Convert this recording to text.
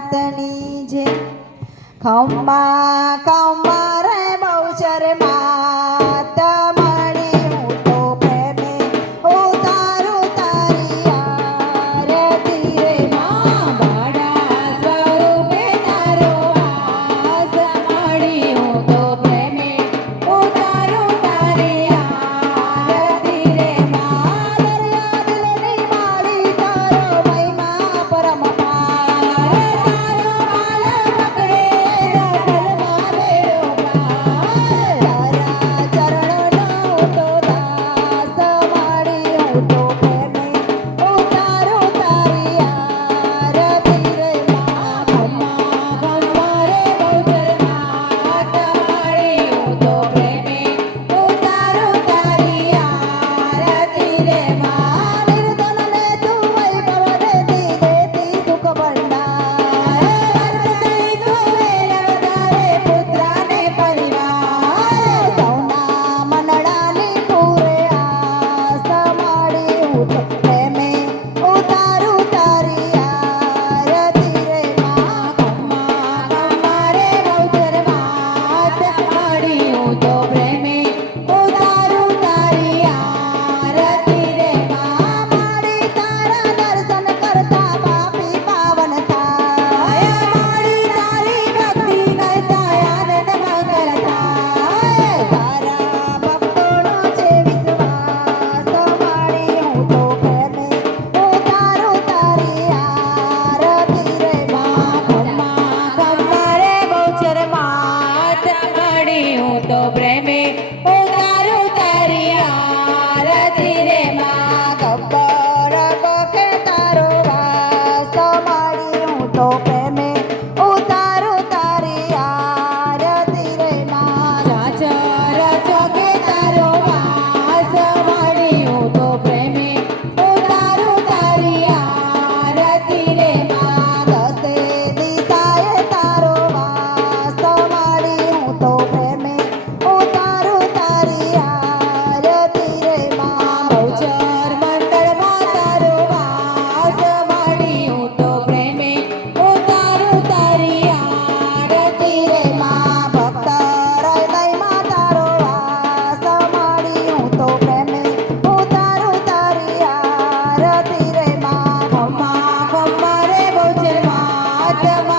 રાતની જે ખમ્મા ખમ્મા তো প্রেমে। i don't know